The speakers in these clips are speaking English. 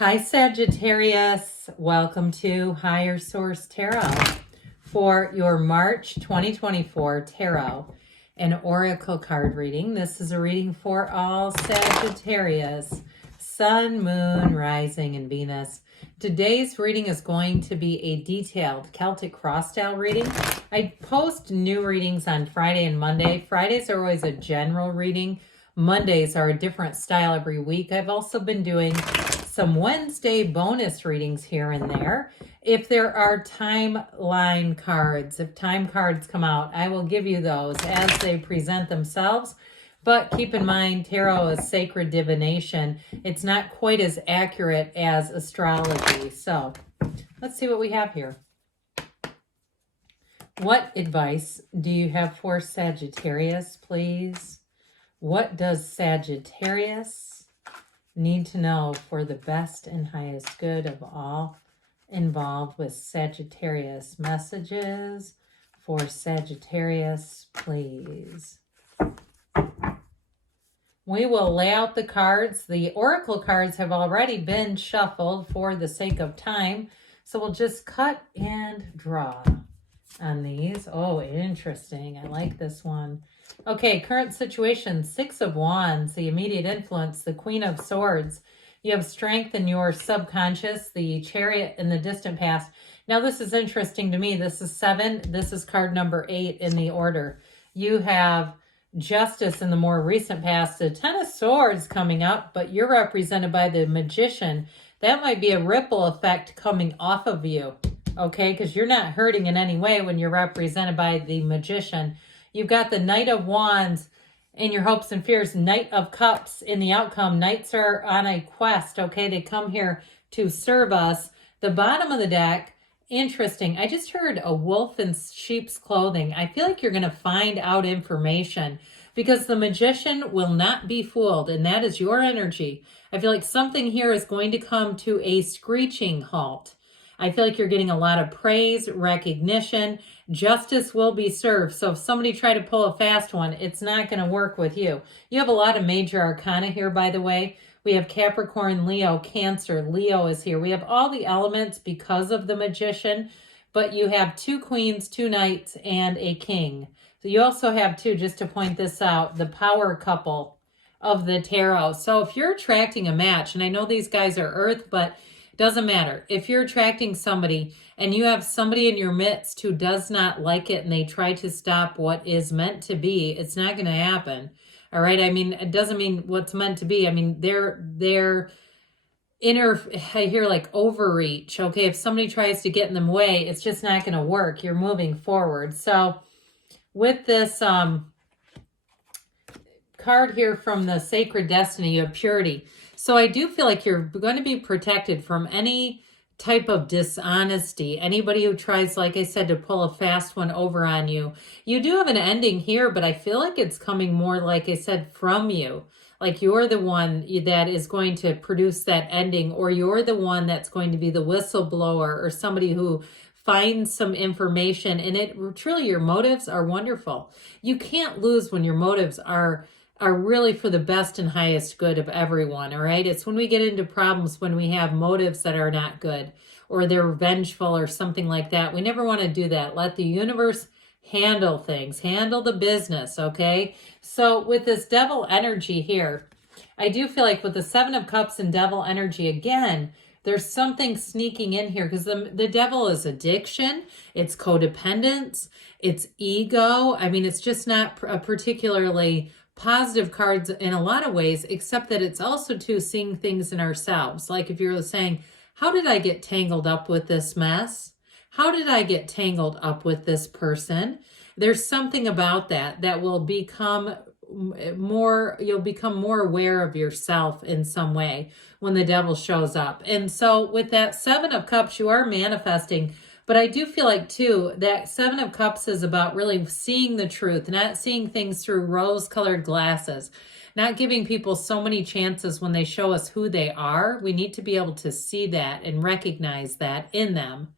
Hi, Sagittarius. Welcome to Higher Source Tarot for your March 2024 Tarot and Oracle card reading. This is a reading for all Sagittarius, Sun, Moon, Rising, and Venus. Today's reading is going to be a detailed Celtic cross style reading. I post new readings on Friday and Monday. Fridays are always a general reading. Mondays are a different style every week. I've also been doing some Wednesday bonus readings here and there. If there are timeline cards, if time cards come out, I will give you those as they present themselves. But keep in mind, tarot is sacred divination. It's not quite as accurate as astrology. So let's see what we have here. What advice do you have for Sagittarius, please? What does Sagittarius need to know for the best and highest good of all involved with Sagittarius? Messages for Sagittarius, please. We will lay out the cards. The oracle cards have already been shuffled for the sake of time, so we'll just cut and draw on these. Oh, interesting. I like this one. Okay, current situation, Six of Wands, the immediate influence, the Queen of Swords. You have strength in your subconscious, the Chariot in the distant past. Now, this is interesting to me. This is 7. This is card number 8 in the order. You have Justice in the more recent past, the Ten of Swords coming up, but you're represented by the Magician. That might be a ripple effect coming off of you, okay? Because you're not hurting in any way when you're represented by the Magician. You've got the Knight of Wands in your hopes and fears, Knight of Cups in the outcome. Knights are on a quest, okay? They come here to serve us. The bottom of the deck, interesting. I just heard a wolf in sheep's clothing. I feel like you're going to find out information because the Magician will not be fooled, and that is your energy. I feel like something here is going to come to a screeching halt. I feel like you're getting a lot of praise, recognition. Justice will be served. So if somebody tried to pull a fast one, it's not going to work with you. You have a lot of major arcana here, by the way. We have Capricorn, Leo, Cancer. Leo is here. We have all the elements because of the Magician, but you have 2 queens, 2 knights, and a king. So you also have, too, just to point this out, the power couple of the tarot. So if you're attracting a match, and I know these guys are earth, but doesn't matter. If you're attracting somebody and you have somebody in your midst who does not like it and they try to stop what is meant to be, it's not going to happen. All right. I mean, it doesn't mean what's meant to be. I mean, they're inner, I hear like overreach. Okay. If somebody tries to get in the way, it's just not going to work. You're moving forward. So with this card here from the Sacred Destiny, you have purity. So I do feel like you're going to be protected from any type of dishonesty. Anybody who tries, like I said, to pull a fast one over on you. You do have an ending here, but I feel like it's coming more, like I said, from you. Like you're the one that is going to produce that ending, or you're the one that's going to be the whistleblower or somebody who finds some information. And it truly, your motives are wonderful. You can't lose when your motives are really for the best and highest good of everyone, all right? It's when we get into problems when we have motives that are not good or they're vengeful or something like that. We never want to do that. Let the universe handle things, handle the business, okay? So with this devil energy here, I do feel like with the 7 of Cups and devil energy, again, there's something sneaking in here because the devil is addiction, it's codependence, it's ego. I mean, it's just not a particularly positive cards in a lot of ways, except that it's also too seeing things in ourselves. Like if you're saying, how did I get tangled up with this mess? How did I get tangled up with this person? There's something about that will become more, you'll become more aware of yourself in some way when the devil shows up. And so with that 7 of Cups, you are manifesting. But I do feel like, too, that 7 of Cups is about really seeing the truth, not seeing things through rose-colored glasses, not giving people so many chances when they show us who they are. We need to be able to see that and recognize that in them.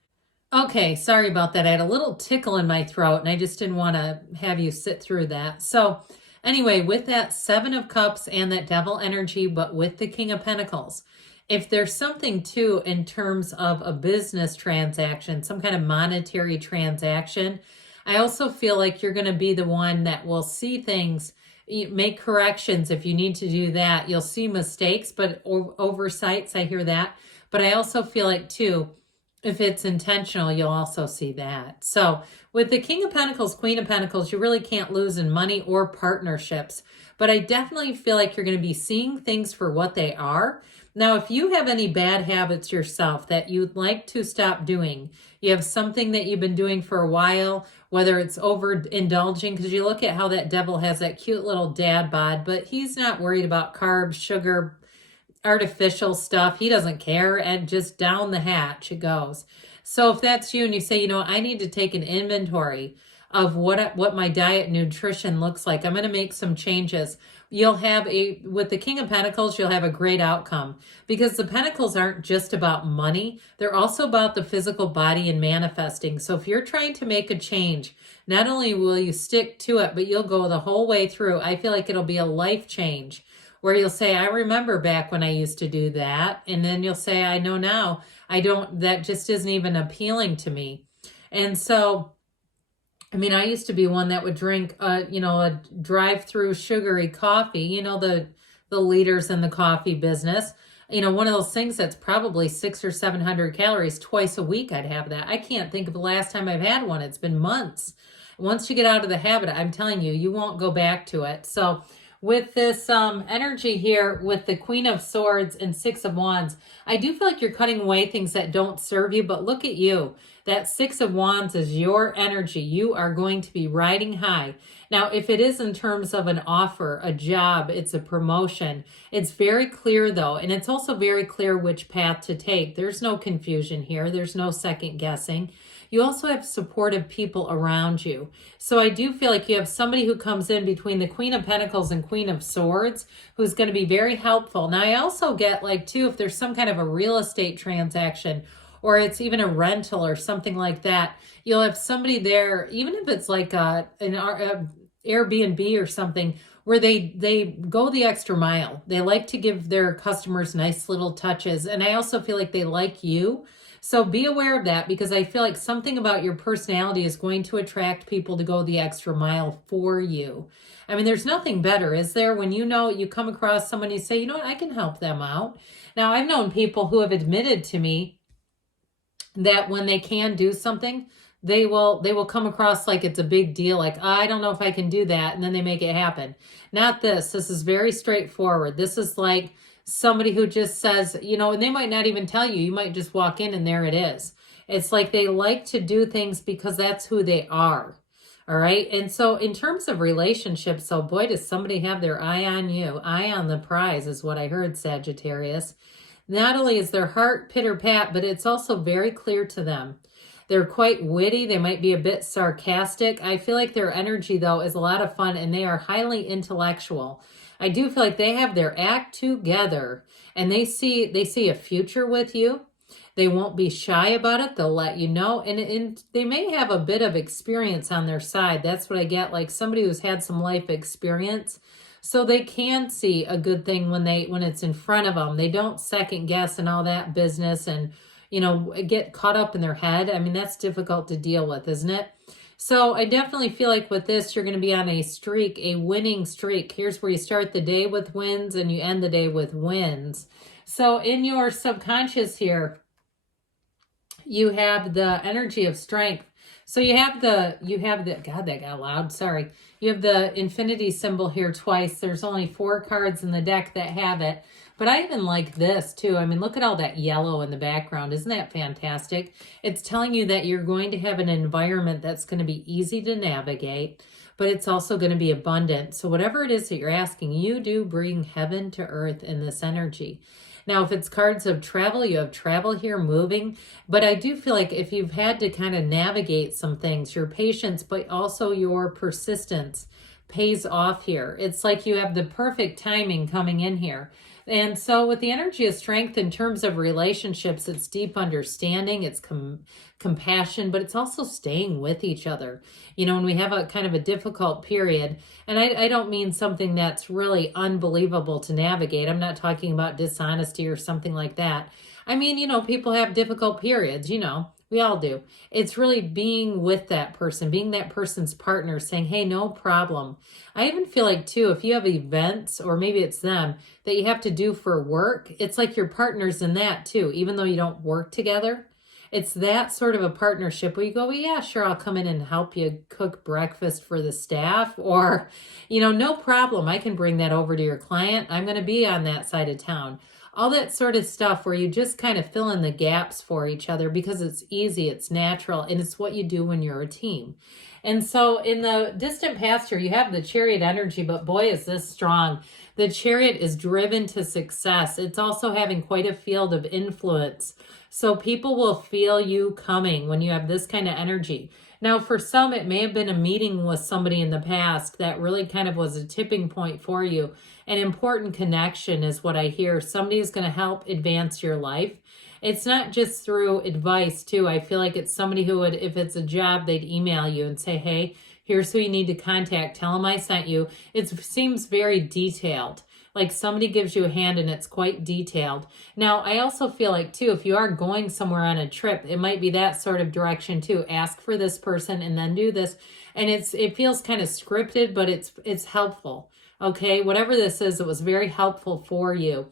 Okay, sorry about that. I had a little tickle in my throat, and I just didn't want to have you sit through that. So Anyway, with that 7 of Cups and that devil energy, but with the King of Pentacles, if there's something too in terms of a business transaction, some kind of monetary transaction, I also feel like you're going to be the one that will see things, make corrections if you need to do that. You'll see mistakes, but oversights, I hear that. But I also feel like too, if it's intentional, you'll also see that. So with the King of Pentacles, Queen of Pentacles, you really can't lose in money or partnerships. But I definitely feel like you're going to be seeing things for what they are. Now, if you have any bad habits yourself that you'd like to stop doing, you have something that you've been doing for a while, whether it's overindulging, because you look at how that devil has that cute little dad bod, but he's not worried about carbs, sugar, artificial stuff. He doesn't care, and just down the hatch it goes. So if that's you and you say, you know, I need to take an inventory of what my diet and nutrition looks like, I'm going to make some changes. You'll have with the King of Pentacles, you'll have a great outcome, because the Pentacles aren't just about money. They're also about the physical body and manifesting. So if you're trying to make a change, not only will you stick to it, but you'll go the whole way through. I feel like it'll be a life change, where you'll say, I remember back when I used to do that. And then you'll say, I know now, that just isn't even appealing to me. And so, I mean, I used to be one that would drink, a drive-through sugary coffee, the leaders in the coffee business. One of those things that's probably 600 or 700 calories twice a week. I'd have that. I can't think of the last time I've had one. It's been months. Once you get out of the habit, I'm telling you, you won't go back to it. So with this energy here with the Queen of Swords and Six of Wands, I do feel like you're cutting away things that don't serve you, but look at you. That Six of Wands is your energy. You are going to be riding high. Now, if it is in terms of an offer, a job, it's a promotion, it's very clear though, and it's also very clear which path to take. There's no confusion here. There's no second guessing. You also have supportive people around you. So I do feel like you have somebody who comes in between the Queen of Pentacles and Queen of Swords who's going to be very helpful. Now, I also get like too, if there's some kind of a real estate transaction, or it's even a rental or something like that, you'll have somebody there, even if it's like an Airbnb or something, where they go the extra mile. They like to give their customers nice little touches. And I also feel like they like you. So be aware of that, because I feel like something about your personality is going to attract people to go the extra mile for you. I mean, there's nothing better, is there? When you come across someone, you say, you know what, I can help them out. Now, I've known people who have admitted to me that when they can do something, they will come across like it's a big deal, like, I don't know if I can do that, and then they make it happen. Not this. This is very straightforward. This is like somebody who just says, and they might not even tell you. You might just walk in and there it is. It's like they like to do things because that's who they are. All right. And so in terms of relationships, oh boy, does somebody have their eye on you. Eye on the prize is what I heard, Sagittarius. Not only is their heart pitter-pat, but it's also very clear to them. They're quite witty. They might be a bit sarcastic. I feel like their energy, though, is a lot of fun, and they are highly intellectual. I do feel like they have their act together, and they see a future with you. They won't be shy about it. They'll let you know, and they may have a bit of experience on their side. That's what I get, like somebody who's had some life experience. So they can see a good thing when it's in front of them. They don't second guess and all that business and, get caught up in their head. I mean, that's difficult to deal with, isn't it? So I definitely feel like with this, you're going to be on a streak, a winning streak. Here's where you start the day with wins and you end the day with wins. So in your subconscious here, you have the energy of strength. So you have the, God, that got loud. Sorry. You have the infinity symbol here twice. There's only 4 cards in the deck that have it. But I even like this too. I mean, look at all that yellow in the background. Isn't that fantastic? It's telling you that you're going to have an environment that's going to be easy to navigate, but it's also going to be abundant. So whatever it is that you're asking, you do bring heaven to earth in this energy. Now, if it's cards of travel, you have travel here, moving. But I do feel like if you've had to kind of navigate some things, your patience, but also your persistence pays off here. It's like you have the perfect timing coming in here. And so with the energy of strength in terms of relationships, it's deep understanding, it's compassion, but it's also staying with each other. You know, when we have a kind of a difficult period, and I don't mean something that's really unbelievable to navigate. I'm not talking about dishonesty or something like that. I mean, you know, people have difficult periods, you know, we all do. It's really being with that person, being that person's partner, saying, hey, no problem. I even feel like, too, if you have events, or maybe it's them, that you have to do for work, it's like your partner's in that, too, even though you don't work together. It's that sort of a partnership where you go, well, yeah, sure, I'll come in and help you cook breakfast for the staff, or, you know, no problem. I can bring that over to your client. I'm going to be on that side of town. All that sort of stuff where you just kind of fill in the gaps for each other because it's easy, it's natural, and it's what you do when you're a team. And so in the distant past here, you have the Chariot energy, but boy, is this strong. The Chariot is driven to success. It's also having quite a field of influence. So people will feel you coming when you have this kind of energy. Now, for some, it may have been a meeting with somebody in the past that really kind of was a tipping point for you. An important connection is what I hear. Somebody is going to help advance your life. It's not just through advice, too. I feel like it's somebody who would, if it's a job, they'd email you and say, hey, here's who you need to contact. Tell them I sent you. It seems very detailed. Like somebody gives you a hand and it's quite detailed. Now, I also feel like, too, if you are going somewhere on a trip, it might be that sort of direction, too. Ask for this person and then do this. And it feels kind of scripted, but it's helpful. Okay, whatever this is, it was very helpful for you.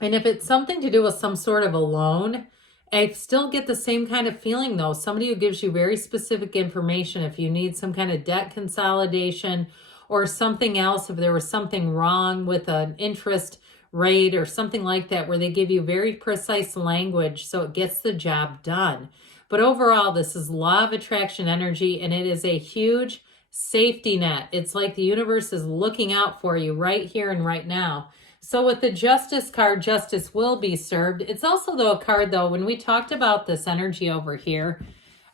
And if it's something to do with some sort of a loan, I still get the same kind of feeling, though. Somebody who gives you very specific information if you need some kind of debt consolidation or something else, if there was something wrong with an interest rate or something like that, where they give you very precise language so it gets the job done. But overall, this is law of attraction energy, and it is a huge safety net. It's like the universe is looking out for you right here and right now. So with the Justice card, justice will be served. It's also, though, a card, though, when we talked about this energy over here,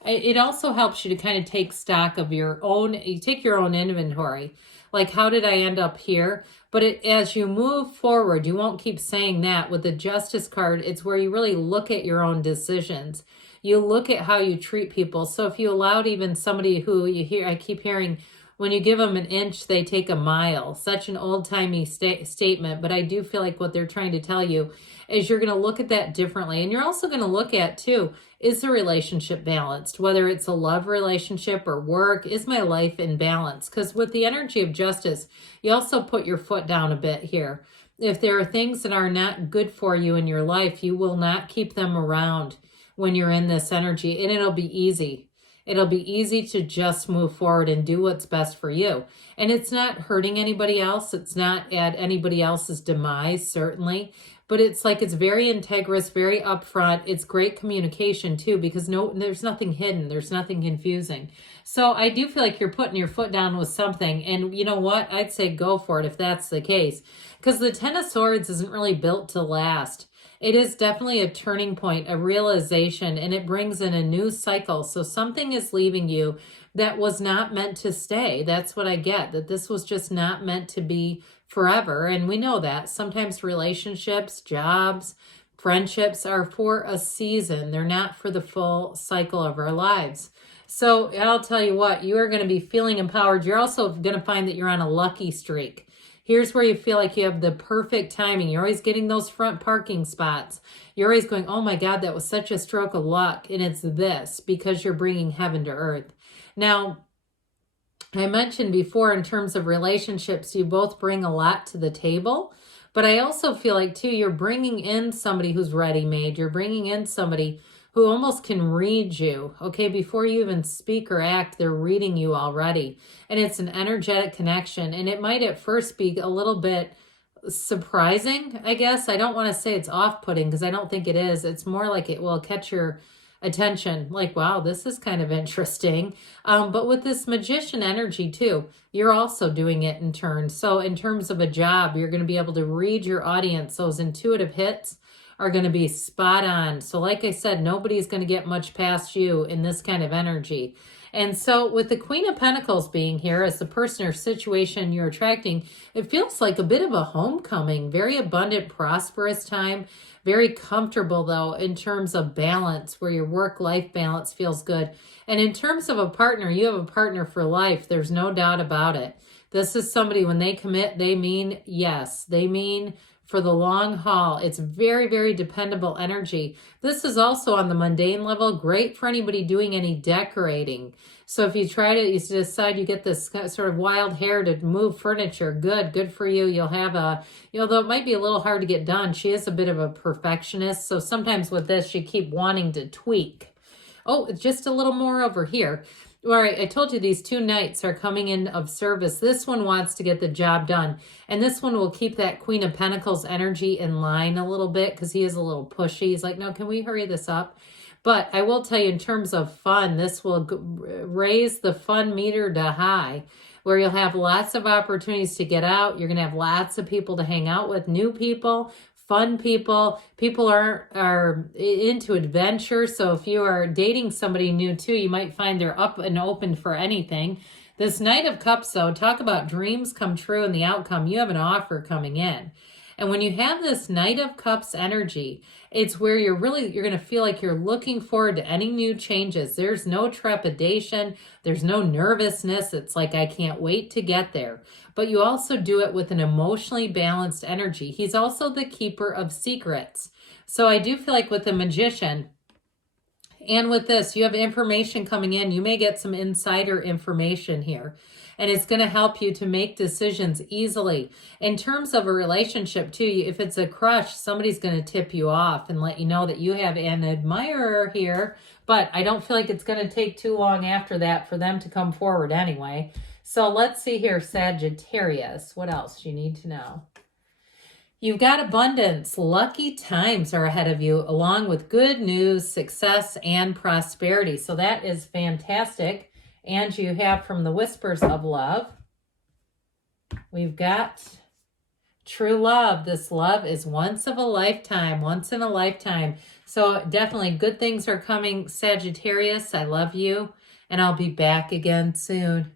it also helps you to kind of take stock of your own, you take your own inventory. Like, how did I end up here? But as you move forward, you won't keep saying that. With the Justice card, it's where you really look at your own decisions. You look at how you treat people. So if you allowed even somebody who you hear, I keep hearing, when you give them an inch, they take a mile. Such an old-timey statement, but I do feel like what they're trying to tell you is you're going to look at that differently. And you're also going to look at, too, is the relationship balanced? Whether it's a love relationship or work, is my life in balance? Because with the energy of justice, you also put your foot down a bit here. If there are things that are not good for you in your life, you will not keep them around when you're in this energy, and it'll be easy. It'll be easy to just move forward and do what's best for you. And it's not hurting anybody else. It's not at anybody else's demise, certainly. But it's like it's very integrous, very upfront. It's great communication, too, because there's nothing hidden. There's nothing confusing. So I do feel like you're putting your foot down with something. And you know what? I'd say go for it if that's the case. Because the Ten of Swords isn't really built to last. It is definitely a turning point, a realization, and it brings in a new cycle. So something is leaving you that was not meant to stay. That's what I get, that this was just not meant to be forever. And we know that. Sometimes relationships, jobs, friendships are for a season. They're not for the full cycle of our lives. So I'll tell you what, you are going to be feeling empowered. You're also going to find that you're on a lucky streak. Here's where you feel like you have the perfect timing. You're always getting those front parking spots. You're always going, oh my God, that was such a stroke of luck. And it's this, because you're bringing heaven to earth. Now, I mentioned before in terms of relationships, you both bring a lot to the table. But I also feel like, too, you're bringing in somebody who's ready-made. You're bringing in somebody who almost can read you, okay? Before you even speak or act, they're reading you already. And it's an energetic connection. And it might at first be a little bit surprising, I guess. I don't want to say it's off-putting because I don't think it is. It's more like it will catch your attention. Like, wow, this is kind of interesting. But with this magician energy, too, you're also doing it in turn. So in terms of a job, you're going to be able to read your audience. Those intuitive hits are going to be spot on. So like I said, nobody's going to get much past you in this kind of energy. And so with the Queen of Pentacles being here as the person or situation you're attracting, it feels like a bit of a homecoming, very abundant, prosperous time, very comfortable though in terms of balance, where your work-life balance feels good. And in terms of a partner, you have a partner for life. There's no doubt about it. This is somebody, when they commit, they mean yes. They mean for the long haul. It's very, very dependable energy. This is also on the mundane level, great for anybody doing any decorating. So if you decide you get this sort of wild hair to move furniture, good for you. You'll have though it might be a little hard to get done, she is a bit of a perfectionist. So sometimes with this, you keep wanting to tweak. Oh, just a little more over here. All right, I told you these 2 knights are coming in of service. This one wants to get the job done. And this one will keep that Queen of Pentacles energy in line a little bit because he is a little pushy. He's like, no, can we hurry this up? But I will tell you, in terms of fun, this will raise the fun meter to high, where you'll have lots of opportunities to get out. You're going to have lots of people to hang out with, new people, fun people. People are into adventure. So if you are dating somebody new too, you might find they're up and open for anything. This Knight of Cups, though, talk about dreams come true and the outcome. You have an offer coming in. And when you have this Knight of Cups energy, it's where you're going to feel like you're looking forward to any new changes. There's no trepidation. There's no nervousness. It's like, I can't wait to get there. But you also do it with an emotionally balanced energy. He's also the keeper of secrets. So I do feel like with the Magician, and with this, you have information coming in. You may get some insider information here. And it's going to help you to make decisions easily. In terms of a relationship too, if it's a crush, somebody's going to tip you off and let you know that you have an admirer here. But I don't feel like it's going to take too long after that for them to come forward anyway. So let's see here, Sagittarius. What else do you need to know? You've got abundance. Lucky times are ahead of you, along with good news, success, and prosperity. So that is fantastic. And you have from the Whispers of Love, we've got true love. This love is once in a lifetime. So definitely good things are coming, Sagittarius. I love you, and I'll be back again soon.